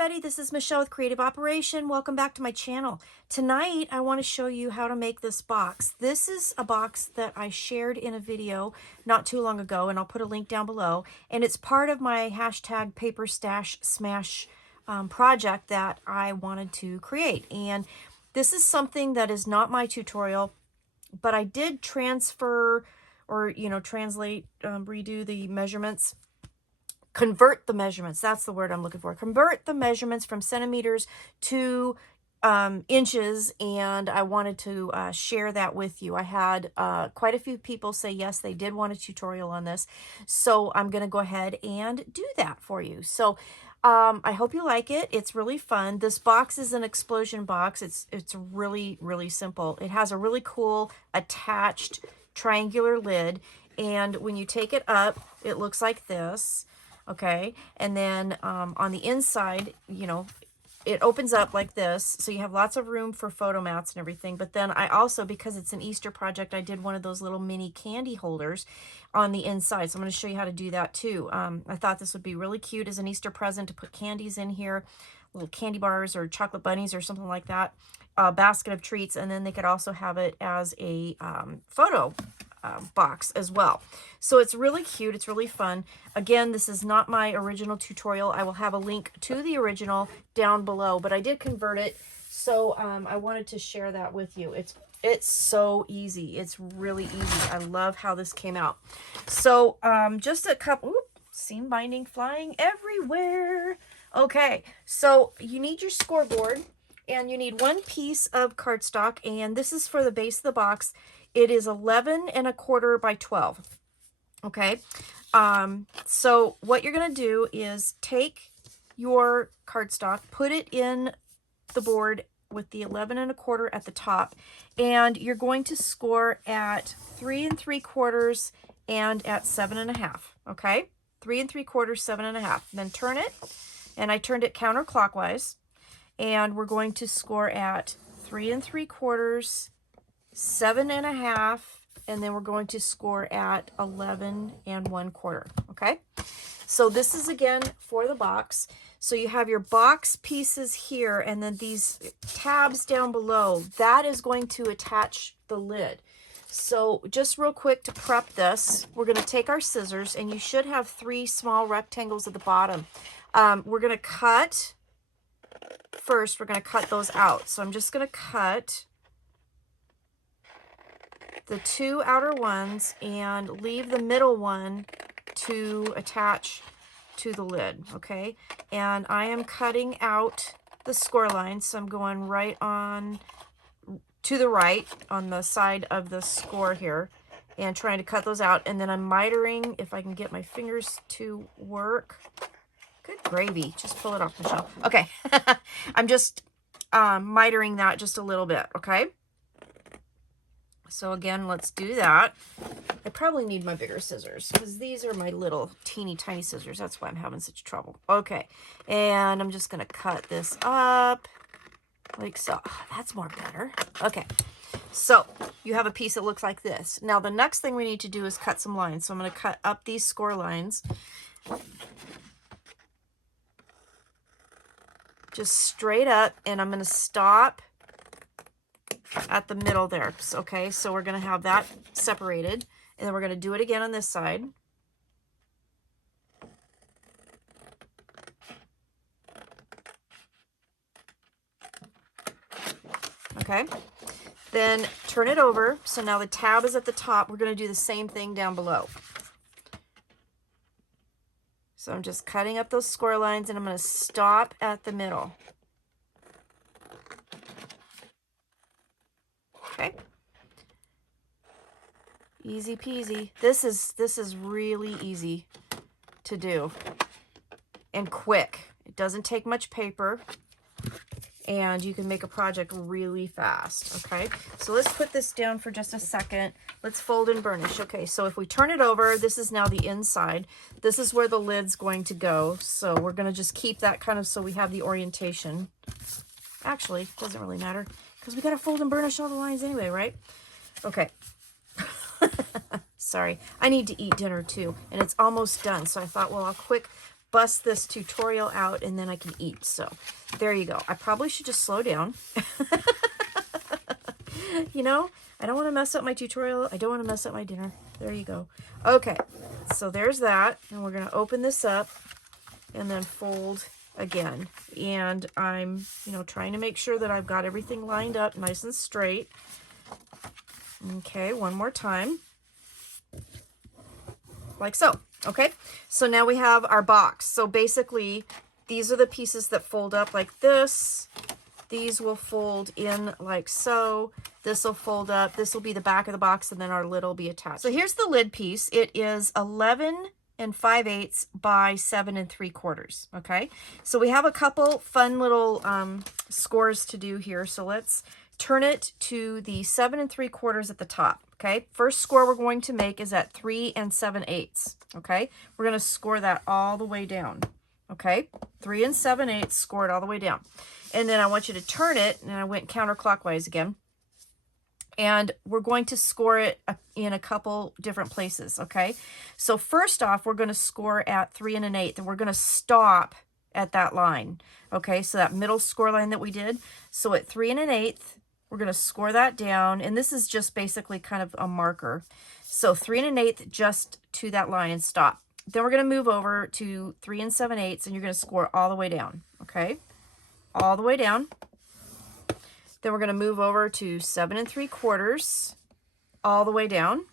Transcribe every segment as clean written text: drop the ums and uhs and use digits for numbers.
everybody, this is Michelle with Creative Operation. Welcome back to my channel. Tonight I want to show you how to make this box. This is a box that I shared in a video not too long ago, and I'll put a link down below, and it's part of my hashtag paperstashsmash project that I wanted to create. And this is something that is not my tutorial, but I did transfer or translate, redo the measurements. Convert the measurements, that's the word I'm looking for. Convert the measurements from centimeters to inches, and I wanted to share that with you. I had quite a few people say yes, they did want a tutorial on this, so I'm going to go ahead and do that for you. So I hope you like it. It's really fun. This box is an explosion box. It's really, really simple. It has a really cool attached triangular lid, and when you take it up, it looks like this. Okay, and then on the inside, it opens up like this, so you have lots of room for photo mats and everything. But then I also, because it's an Easter project, I did one of those little mini candy holders on the inside. So I'm going to show you how to do that too. I thought this would be really cute as an Easter present to put candies in here, little candy bars or chocolate bunnies or something like that, a basket of treats, and then they could also have it as a photo box as well. So it's really cute. It's really fun. Again, this is not my original tutorial. I will have a link to the original down below, but I did convert it, so I wanted to share that with you. It's so easy. It's really easy. I love how this came out. So just a couple, seam binding flying everywhere. Okay, so you need your scoreboard, and you need one piece of cardstock, and this is for the base of the box. It is 11 1/4 by 12. Okay. So what you're going to do is take your cardstock, put it in the board with the 11 1/4 at the top, and you're going to score at 3 3/4 and at 7 1/2. Okay. 3 3/4, 7 1/2. Then turn it, and I turned it counterclockwise, and we're going to score at 3 3/4, 7 1/2, and then we're going to score at 11 1/4. Okay, so this is again for the box. So you have your box pieces here, and then these tabs down below, that is going to attach the lid. So just real quick to prep this, we're going to take our scissors, and you should have 3 small rectangles at the bottom. We're going to cut first. We're going to cut those out. So I'm just going to cut the 2 outer ones and leave the middle one to attach to the lid. Okay, and I am cutting out the score lines, so I'm going right on to the right on the side of the score here and trying to cut those out, and then I'm mitering, if I can get my fingers to work. Good gravy. Just pull it off, Michelle. Okay. I'm just mitering that just a little bit. Okay, so again, let's do that. I probably need my bigger scissors because these are my little teeny tiny scissors. That's why I'm having such trouble. Okay, and I'm just going to cut this up like so. Oh, that's more better. Okay, so you have a piece that looks like this. Now the next thing we need to do is cut some lines. So I'm going to cut up these score lines just straight up, and I'm going to stop at the middle there. Okay, so we're going to have that separated, and then we're going to do it again on this side. Okay, then turn it over. So now the tab is at the top. We're going to do the same thing down below. So I'm just cutting up those score lines, and I'm going to stop at the middle. Okay, easy peasy. This is really easy to do and quick. It doesn't take much paper, and you can make a project really fast. Okay, so let's put this down for just a second. Let's fold and burnish. Okay, so if we turn it over, this is now the inside. This is where the lid's going to go. So we're going to just keep that kind of so we have the orientation. Actually, it doesn't really matter because we got to fold and burnish all the lines anyway, right? Okay. Sorry, I need to eat dinner too, and it's almost done. So I thought, well, I'll quick bust this tutorial out and then I can eat. So there you go. I probably should just slow down. You know, I don't want to mess up my tutorial. I don't want to mess up my dinner. There you go. Okay, so there's that. And we're going to open this up and then fold again. And I'm, you know, trying to make sure that I've got everything lined up nice and straight. Okay, one more time. Like so. Okay, so now we have our box. So basically, these are the pieces that fold up like this. These will fold in like so. This will fold up. This will be the back of the box, and then our lid will be attached. So here's the lid piece. It is 11 5/8 by 7 3/4. Okay, so we have a couple fun little scores to do here. So let's turn it to the 7 3/4 at the top. Okay, first score we're going to make is at 3 7/8. Okay, we're going to score that all the way down. Okay, 3 7/8, score it all the way down. And then I want you to turn it, and I went counterclockwise again. And we're going to score it in a couple different places, okay? So first off, we're going to score at 3 1/8, and we're going to stop at that line, okay? So that middle score line that we did. So at 3 1/8, we're going to score that down, and this is just basically kind of a marker. So 3 1/8 just to that line and stop. Then we're going to move over to 3 7/8, and you're going to score all the way down, okay? All the way down. Then we're going to move over to 7 3/4, all the way down,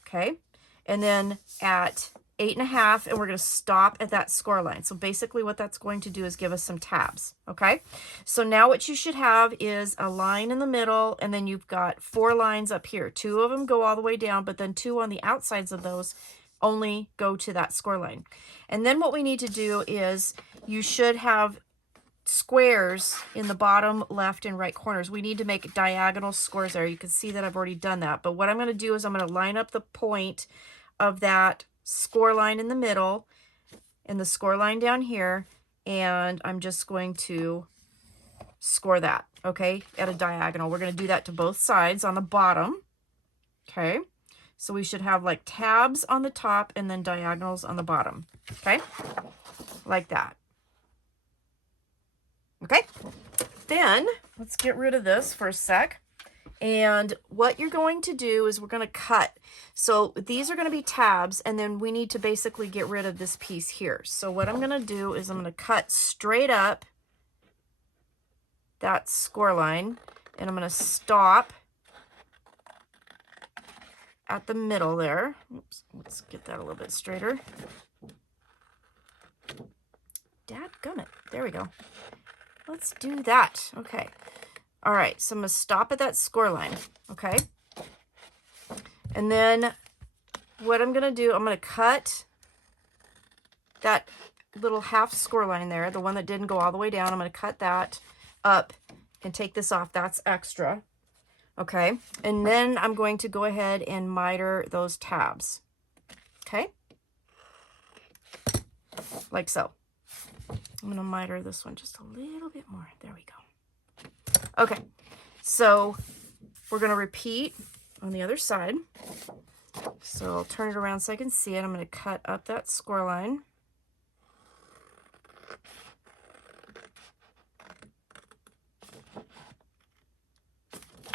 okay? And then at 8 1/2, and we're going to stop at that score line. So basically what that's going to do is give us some tabs, okay? So now what you should have is a line in the middle, and then you've got 4 lines up here. 2 of them go all the way down, but then 2 on the outsides of those only go to that score line. And then what we need to do is you should have squares in the bottom left and right corners. We need to make diagonal scores there. You can see that I've already done that. But what I'm going to do is I'm going to line up the point of that score line in the middle and the score line down here, and I'm just going to score that, okay, at a diagonal. We're going to do that to both sides on the bottom, okay? So we should have like tabs on the top and then diagonals on the bottom, okay? Like that. Okay, then let's get rid of this for a sec. And what you're going to do is we're going to cut. So these are going to be tabs, and then we need to basically get rid of this piece here. So what I'm going to do is I'm going to cut straight up that score line, and I'm going to stop at the middle there. Oops, let's get that a little bit straighter. Dadgummit, there we go. Let's do that. Okay. All right. So I'm going to stop at that score line. Okay. And then what I'm going to do, I'm going to cut that little half score line there, the one that didn't go all the way down. I'm going to cut that up and take this off. That's extra. Okay. And then I'm going to go ahead and miter those tabs. Okay. Like so. I'm going to miter this one just a little bit more. There we go. Okay, so we're going to repeat on the other side. So I'll turn it around so I can see it. I'm going to cut up that score line.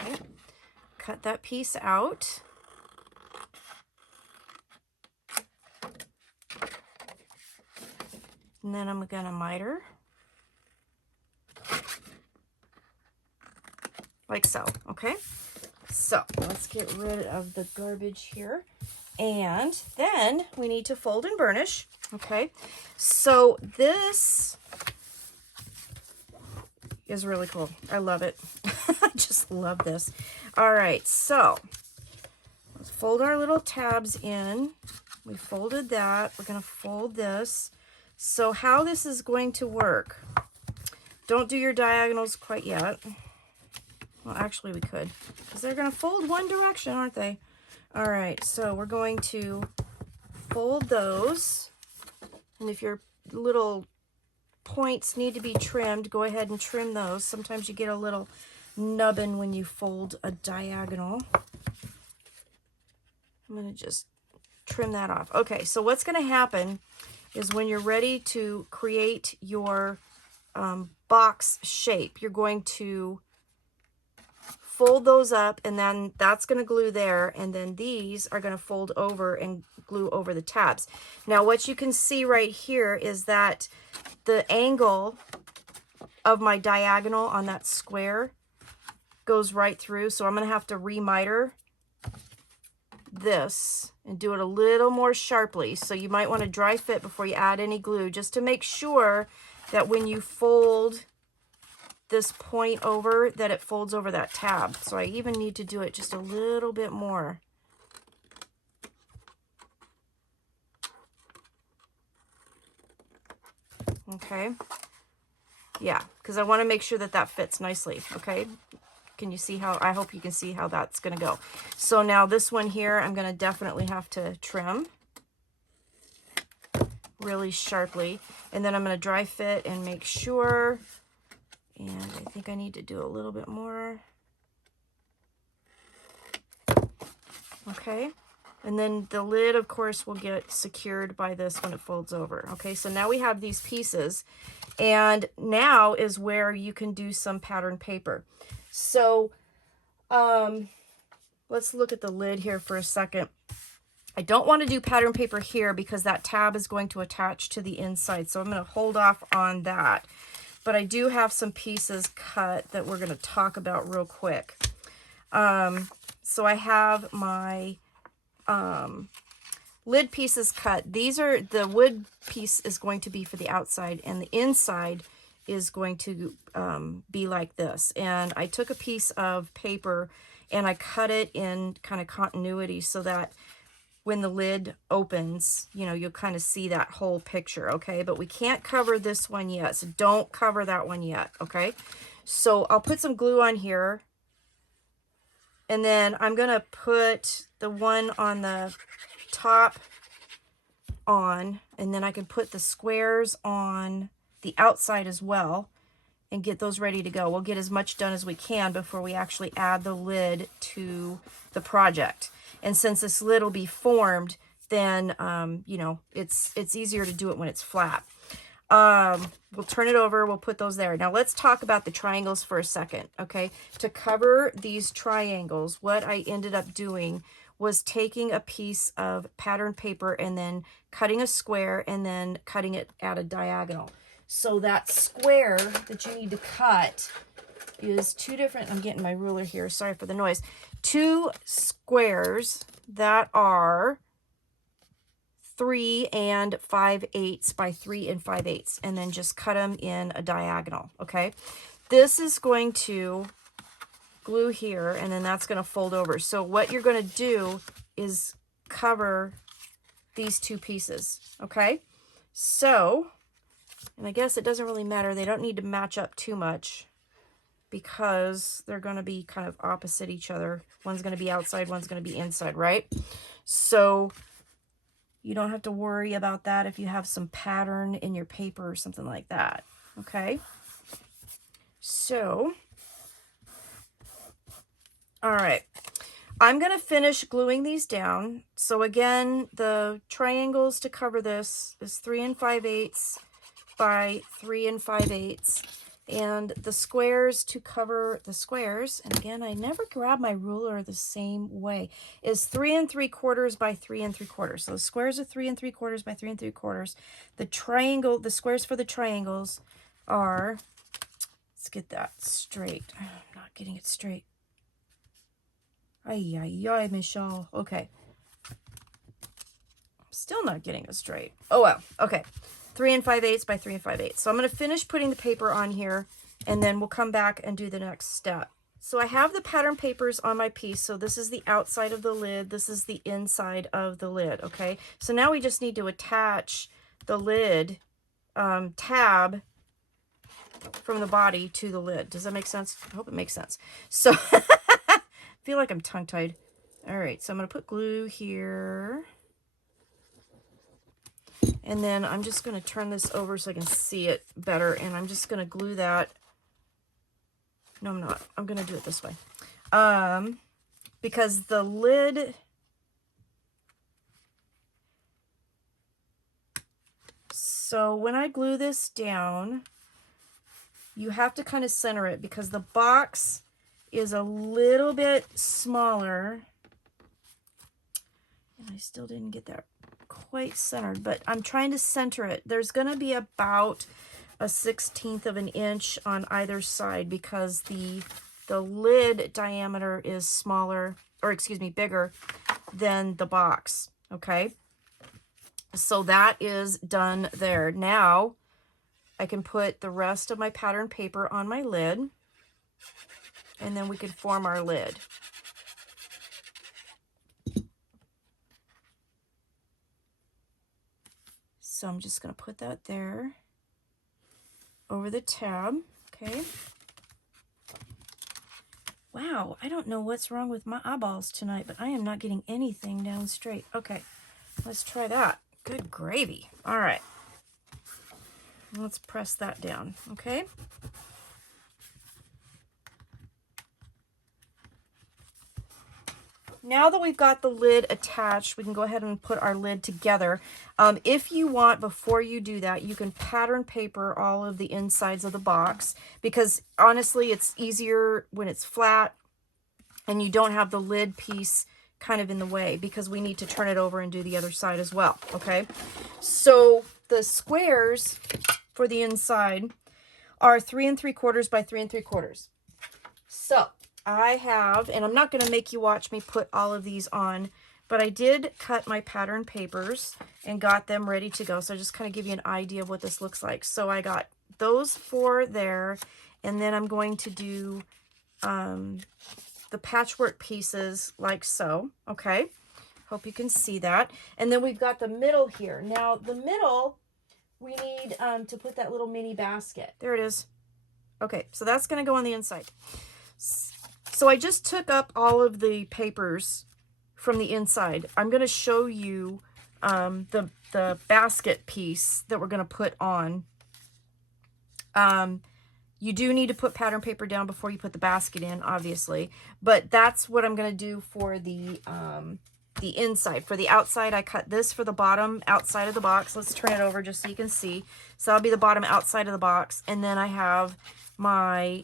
Okay, cut that piece out. And then I'm going to miter. Like so, okay? So let's get rid of the garbage here. And then we need to fold and burnish, okay? So this is really cool. I love it. I just love this. All right, so let's fold our little tabs in. We folded that. We're going to fold this. So how this is going to work, don't do your diagonals quite yet. Well, actually we could, because they're going to fold one direction, aren't they? All right, so we're going to fold those. And if your little points need to be trimmed, go ahead and trim those. Sometimes you get a little nubbin when you fold a diagonal. I'm going to just trim that off. Okay, so what's going to happen is when you're ready to create your box shape, you're going to fold those up, and then that's going to glue there, and then these are going to fold over and glue over the tabs. Now what you can see right here is that the angle of my diagonal on that square goes right through, so I'm going to have to remiter this and do it a little more sharply. So you might want to dry fit before you add any glue, just to make sure that when you fold this point over, that it folds over that tab. So I even need to do it just a little bit more. Okay. Yeah, because I want to make sure that that fits nicely. Okay. Can you see how, I hope you can see how that's going to go. So now this one here, I'm going to definitely have to trim really sharply. And then I'm going to dry fit and make sure. And I think I need to do a little bit more. Okay. And then the lid, of course, will get secured by this when it folds over. Okay, so now we have these pieces. And now is where you can do some pattern paper. So let's look at the lid here for a second. I don't want to do pattern paper here because that tab is going to attach to the inside. So I'm going to hold off on that. But I do have some pieces cut that we're going to talk about real quick. So I have my lid pieces cut. These are, the wood piece is going to be for the outside, and the inside is going to be like this. And I took a piece of paper and I cut it in kind of continuity so that when the lid opens, you know, you'll kind of see that whole picture, okay? But we can't cover this one yet, so don't cover that one yet, okay? So I'll put some glue on here, and then I'm gonna put the one on the top on, and then I can put the squares on the outside as well and get those ready to go. We'll get as much done as we can before we actually add the lid to the project. And since this lid will be formed, then, you know, it's easier to do it when it's flat. We'll turn it over. We'll put those there. Now let's talk about the triangles for a second, okay? To cover these triangles, what I ended up doing was taking a piece of pattern paper and then cutting a square and then cutting it at a diagonal. So that square that you need to cut is two different, I'm getting my ruler here, sorry for the noise, two squares that are 3 5/8 by 3 5/8, and then just cut them in a diagonal, okay? This is going to glue here, and then that's going to fold over. So what you're going to do is cover these two pieces, okay? So, and I guess it doesn't really matter. They don't need to match up too much because they're going to be kind of opposite each other. One's going to be outside, one's going to be inside, right? So you don't have to worry about that if you have some pattern in your paper or something like that, okay? So, all right. I'm going to finish gluing these down. So again, the triangles to cover this is 3 5/8 by 3 5/8. And the squares to cover the squares, and again, I never grab my ruler the same way, is 3 3/4 by 3 3/4. So the squares are 3 3/4 by 3 3/4. The triangle, the squares for the triangles are, let's get that straight. I'm not getting it straight. Ay, ay, ay, Michelle. Okay. I'm still not getting it straight. Oh, well. Okay. 3 5/8 by 3 5/8. So I'm going to finish putting the paper on here, and then we'll come back and do the next step. So I have the pattern papers on my piece. So this is the outside of the lid. This is the inside of the lid, okay? So now we just need to attach the lid tab from the body to the lid. Does that make sense? I hope it makes sense. So I feel like I'm tongue-tied. All right, so I'm going to put glue here. And then I'm just going to turn this over so I can see it better. And I'm just going to glue that. No, I'm not. I'm going to do it this way. Because the lid, So when I glue this down, you have to kind of center it because the box is a little bit smaller. And I still didn't get that quite centered, but I'm trying to center it. There's going to be about a 1/16 of an inch on either side because the lid diameter is smaller, or excuse me, bigger than the box. Okay. So that is done there. Now I can put the rest of my pattern paper on my lid, and then we can form our lid. So I'm just going to put that there over the tab. Okay. Wow, I don't know what's wrong with my eyeballs tonight, but I am not getting anything down straight. Okay, let's try that. Good gravy. All right. Let's press that down, okay? Now that we've got the lid attached, we can go ahead and put our lid together. If you want, before you do that, you can pattern paper all of the insides of the box, because honestly, it's easier when it's flat and you don't have the lid piece kind of in the way, because we need to turn it over and do the other side as well, okay? So the squares for the inside are 3 3/4 by 3 3/4. So I have, and I'm not going to make you watch me put all of these on, but I did cut my pattern papers and got them ready to go. So I just kind of give you an idea of what this looks like. So I got those 4 there, and then I'm going to do the patchwork pieces like so. Okay, hope you can see that. And then we've got the middle here. Now the middle, we need to put that little mini basket. There it is. Okay, so that's going to go on the inside. So I just took up all of the papers from the inside. I'm going to show you the basket piece that we're going to put on. You do need to put pattern paper down before you put the basket in, obviously, but that's what I'm going to do for the inside. For the outside, I cut this for the bottom outside of the box. Let's turn it over just so you can see. So that'll be the bottom outside of the box. And then I have my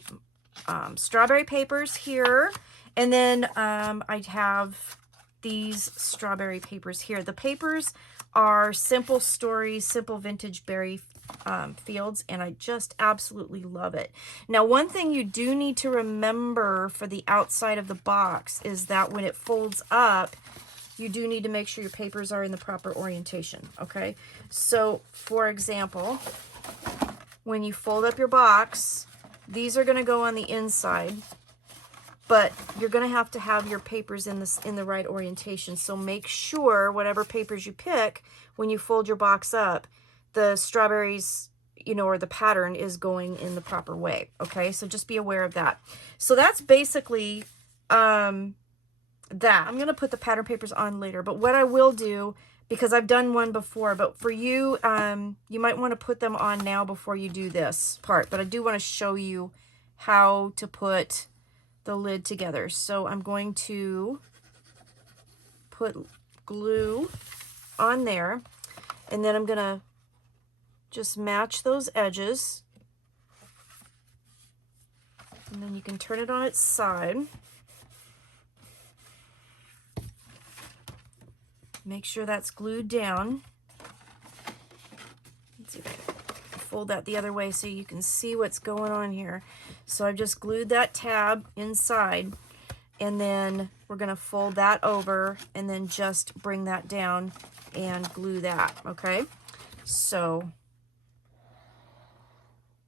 strawberry papers here. And then I have these strawberry papers here. The papers are Simple Stories, Simple Vintage Berry Fields, and I just absolutely love it. Now, one thing you do need to remember for the outside of the box is that when it folds up, you do need to make sure your papers are in the proper orientation, okay? So, for example, when you fold up your box, these are going to go on the inside, but you're going to have your papers in the right orientation. So make sure whatever papers you pick, when you fold your box up, the strawberries, you know, or the pattern is going in the proper way. Okay, so just be aware of that. So that's basically that. I'm going to put the pattern papers on later, but what I will do, because I've done one before, but for you, you might want to put them on now before you do this part, but I do want to show you how to put the lid together. So I'm going to put glue on there, and then I'm going to just match those edges, and then you can turn it on its side. Make sure that's glued down. Let's see if I can fold that the other way so you can see what's going on here. So I've just glued that tab inside, and then we're going to fold that over and then just bring that down and glue that, okay? So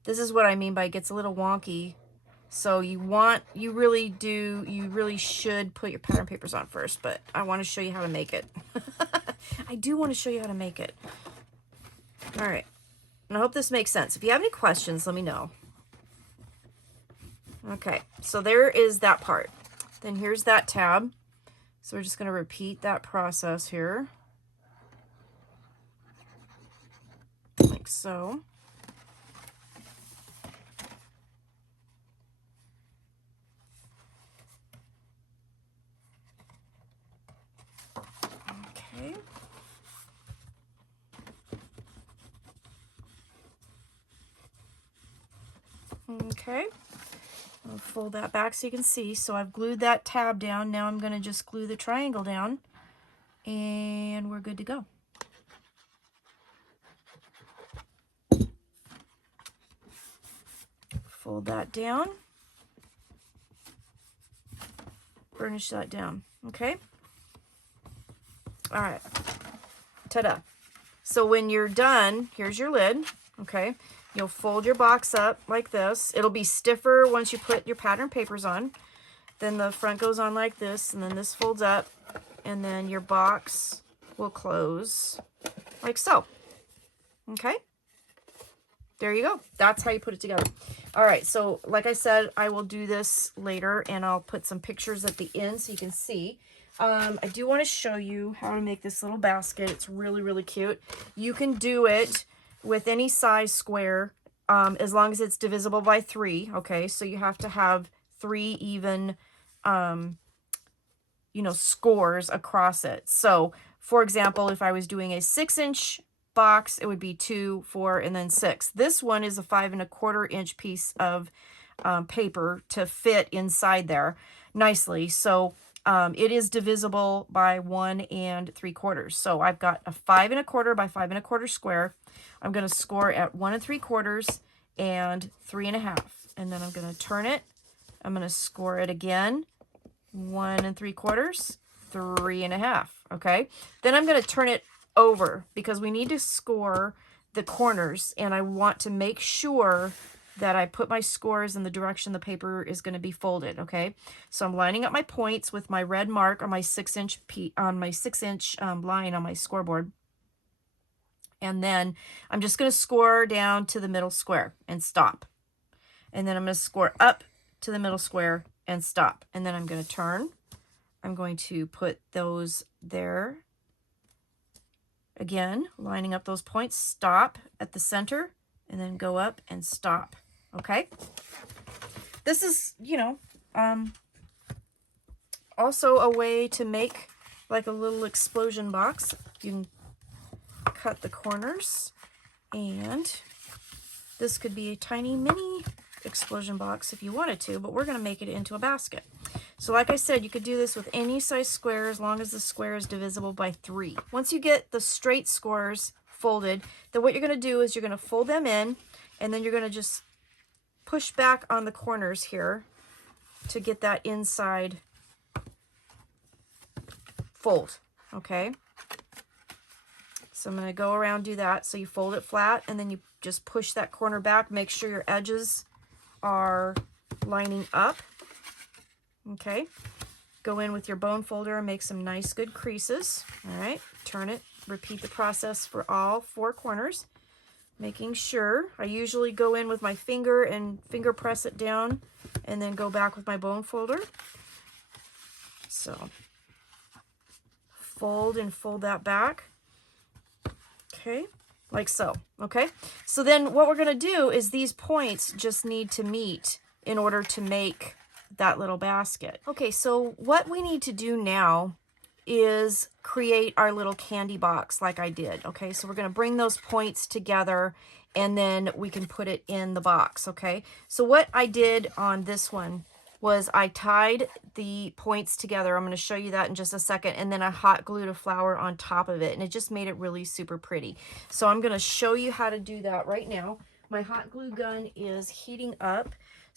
this is what I mean by it gets a little wonky. So you really should put your pattern papers on first, but I want to show you how to make it. I do want to show you how to make it. All right. And I hope this makes sense. If you have any questions, let me know. Okay, so there is that part. Then here's that tab. So we're just going to repeat that process here. Like so. Okay. Okay. I'll fold that back so you can see. So I've glued that tab down. Now I'm going to just glue the triangle down, and we're good to go. Fold that down. Burnish that down. Okay. All right. Ta-da. So when you're done, here's your lid. Okay. You'll fold your box up like this. It'll be stiffer once you put your pattern papers on. Then the front goes on like this, and then this folds up, and then your box will close like so. Okay. There you go. That's how you put it together. All right, so like I said, I will do this later, and I'll put some pictures at the end so you can see. I do want to show you how to make this little basket. It's really, really cute. You can do it with any size square, as long as it's divisible by 3, okay? So you have to have 3 even, you know, scores across it. So, for example, if I was doing a 6-inch box, it would be 2, 4, and then 6. This one is a 5 1/4 inch piece of paper to fit inside there nicely. So it is divisible by 1 3/4. So I've got a 5 1/4 by 5 1/4 square. I'm going to score at 1 3/4 and 3 1/2, and then I'm going to turn it. I'm going to score it again, 1 3/4, 3 1/2. Okay, then I'm going to turn it over because we need to score the corners, and I want to make sure that I put my scores in the direction the paper is going to be folded. Okay, so I'm lining up my points with my red mark on my 6-inch line on my scoreboard, and then I'm just going to score down to the middle square and stop, and then I'm going to score up to the middle square and stop, and then I'm going to turn. I'm going to put those there. Again, lining up those points, stop at the center, and then go up and stop. Okay? This is, you know, also a way to make like a little explosion box. You can cut the corners, and this could be a tiny mini explosion box if you wanted to, but we're going to make it into a basket. So like I said, you could do this with any size square as long as the square is divisible by 3. Once you get the straight squares folded, then what you're going to do is you're going to fold them in, and then you're going to just push back on the corners here to get that inside fold. Okay? So I'm going to go around, do that. So you fold it flat, and then you just push that corner back. Make sure your edges are lining up. Okay, go in with your bone folder and make some nice good creases. All right, turn it, repeat the process for all 4 corners, making sure. I usually go in with my finger and finger press it down, and then go back with my bone folder. So fold and fold that back. Okay, like so. Okay, so then what we're going to do is these points just need to meet in order to make that little basket. Okay, so what we need to do now is create our little candy box like I did. Okay, so we're going to bring those points together, and then we can put it in the box. Okay, so what I did on this one was I tied the points together. I'm going to show you that in just a second, and then I hot glued a flower on top of it, and it just made it really super pretty. So I'm going to show you how to do that right now. My hot glue gun is heating up.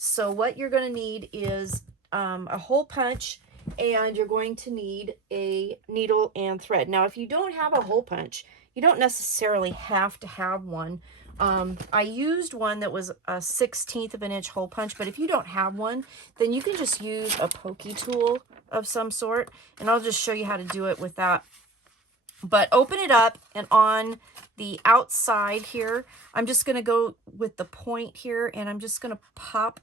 So what you're going to need is a hole punch, and you're going to need a needle and thread. Now, if you don't have a hole punch, you don't necessarily have to have one. I used one that was a 1/16 of an inch hole punch, but if you don't have one, then you can just use a pokey tool of some sort, and I'll just show you how to do it with that. But open it up, and on the outside here, I'm just going to go with the point here, and I'm just going to pop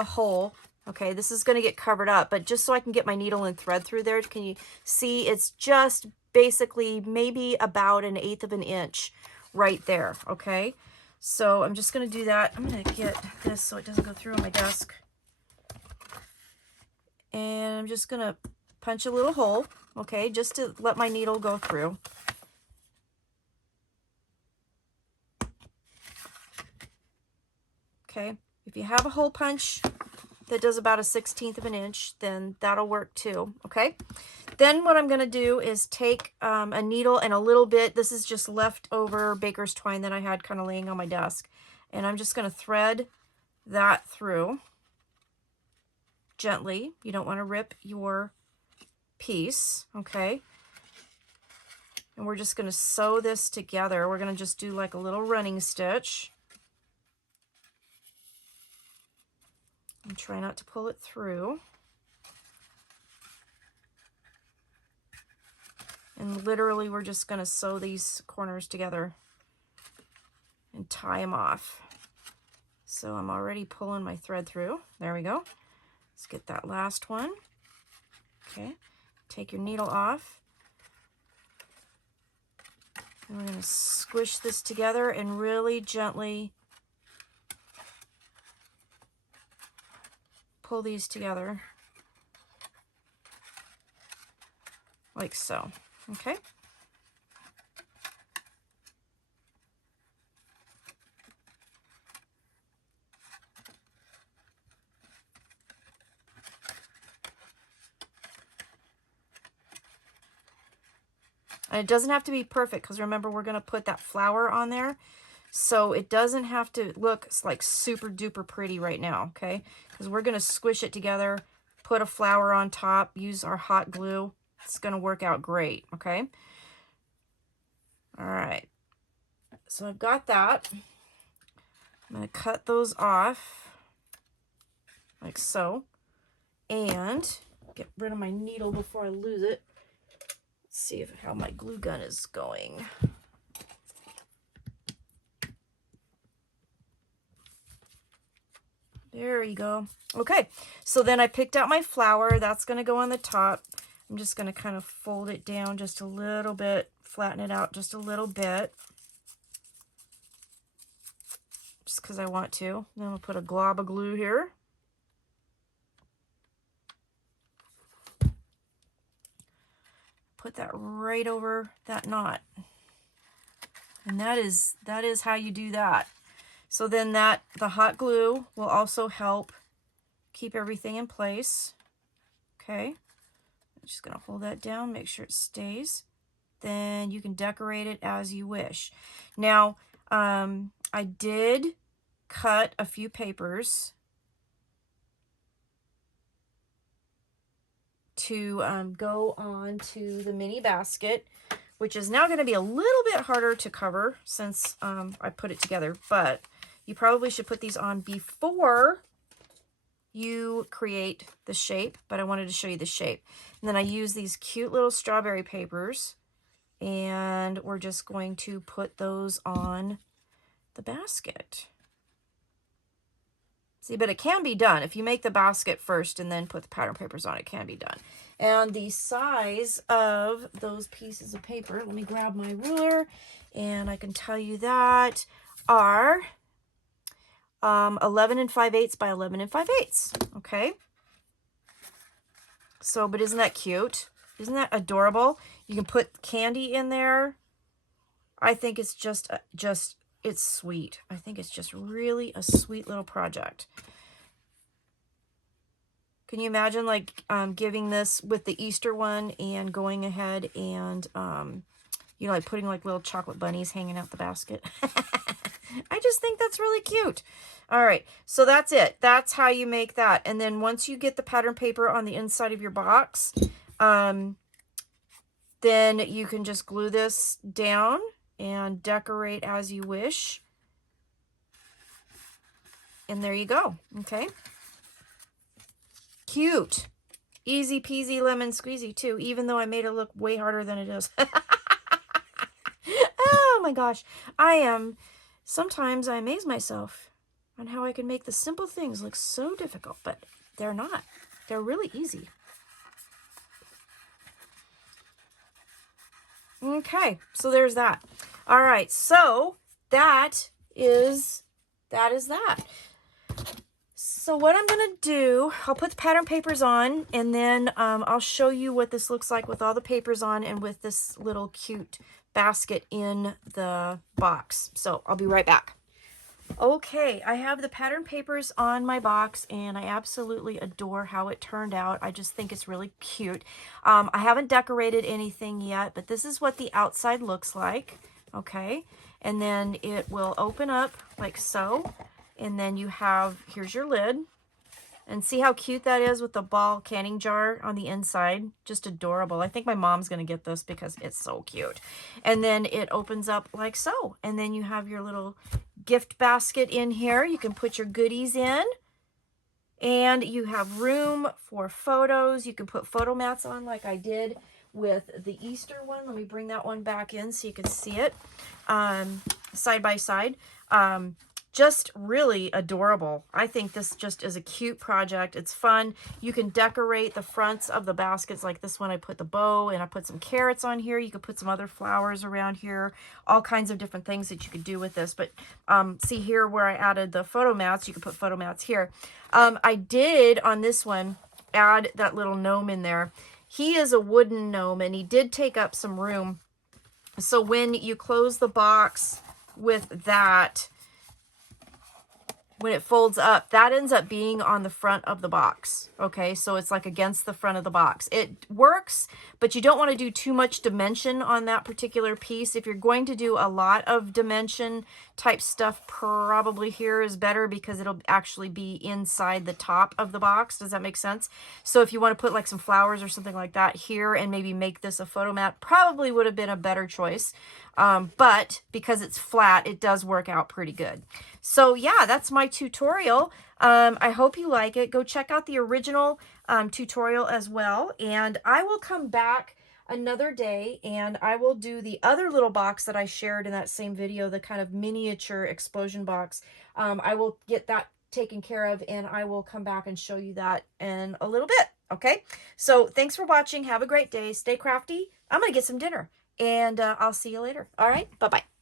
a hole. Okay, this is going to get covered up, but just so I can get my needle and thread through there, can you see it's just basically maybe about 1/8 of an inch right there. Okay, so I'm just going to do that. I'm going to get this so it doesn't go through on my desk, and I'm just going to punch a little hole, okay, just to let my needle go through. Okay, If you have a hole punch that does about 1/16 of an inch, then that'll work too, okay? Then what I'm going to do is take a needle and a little bit, this is just leftover baker's twine that I had kind of laying on my desk, and I'm just going to thread that through gently. You don't want to rip your piece, okay? And we're just going to sew this together. We're going to just do like a little running stitch. And try not to pull it through. And literally we're just going to sew these corners together and tie them off. So I'm already pulling my thread through. There we go. Let's get that last one. Okay, take your needle off. And we're going to squish this together and really gently pull these together like so. Okay. And it doesn't have to be perfect because remember we're going to put that flower on there. So it doesn't have to look like super duper pretty right now, okay? Because we're going to squish it together, put a flower on top, use our hot glue. It's going to work out great, okay? All right. So I've got that. I'm going to cut those off like so. And get rid of my needle before I lose it. Let's see how my glue gun is going. There you go. Okay, so then I picked out my flower. That's going to go on the top. I'm just going to kind of fold it down just a little bit, flatten it out just a little bit. Just because I want to. Then we'll put a glob of glue here. Put that right over that knot. And that is how you do that. So then the hot glue will also help keep everything in place. Okay. I'm just going to hold that down, make sure it stays. Then you can decorate it as you wish. Now, I did cut a few papers to go on to the mini basket, which is now going to be a little bit harder to cover since I put it together, but you probably should put these on before you create the shape, but I wanted to show you the shape. And then I use these cute little strawberry papers, and we're just going to put those on the basket. See, but it can be done. If you make the basket first and then put the pattern papers on, it can be done. And the size of those pieces of paper, let me grab my ruler, and I can tell you that are 11 5/8 by 11 5/8. Okay. So, but isn't that cute? Isn't that adorable? You can put candy in there. I think it's just it's sweet. I think it's just really a sweet little project. Can you imagine like giving this with the Easter one and going ahead and, you know, like putting like little chocolate bunnies hanging out the basket? I just think that's really cute. All right, so that's it. That's how you make that. And then once you get the pattern paper on the inside of your box, then you can just glue this down and decorate as you wish. And there you go, okay? Cute. Easy peasy lemon squeezy too, even though I made it look way harder than it is. Oh my gosh. Sometimes I amaze myself on how I can make the simple things look so difficult, but they're not. They're really easy. Okay, so there's that. All right, so that is that. So what I'm going to do, I'll put the pattern papers on, and then I'll show you what this looks like with all the papers on and with this little cute basket in the box. So I'll be right back. Okay, I have the pattern papers on my box and I absolutely adore how it turned out. I just think it's really cute. I haven't decorated anything yet, but this is what the outside looks like. Okay, and then it will open up like so. And then you have, here's your lid. And see how cute that is with the ball canning jar on the inside? Just adorable. I think my mom's going to get this because it's so cute. And then it opens up like so. And then you have your little gift basket in here. You can put your goodies in. And you have room for photos. You can put photo mats on like I did with the Easter one. Let me bring that one back in so you can see it side by side. Just really adorable. I think this just is a cute project. It's fun. You can decorate the fronts of the baskets like this one. I put the bow and I put some carrots on here. You could put some other flowers around here. All kinds of different things that you could do with this. But see here where I added the photo mats. You could put photo mats here. I did on this one add that little gnome in there. He is a wooden gnome and he did take up some room. So when you close the box with that, when it folds up, that ends up being on the front of the box. Okay, so it's like against the front of the box. It works, but you don't want to do too much dimension on that particular piece. If you're going to do a lot of dimension type stuff, probably here is better because it'll actually be inside the top of the box. Does that make sense? So if you want to put like some flowers or something like that here and maybe make this a photo mat, probably would have been a better choice. But because it's flat, it does work out pretty good. So yeah, that's my tutorial. I hope you like it. Go check out the original tutorial as well. And I will come back another day and I will do the other little box that I shared in that same video, the kind of miniature explosion box. I will get that taken care of and I will come back and show you that in a little bit. Okay, so thanks for watching. Have a great day. Stay crafty. I'm going to get some dinner. And I'll see you later. All right. Bye-bye.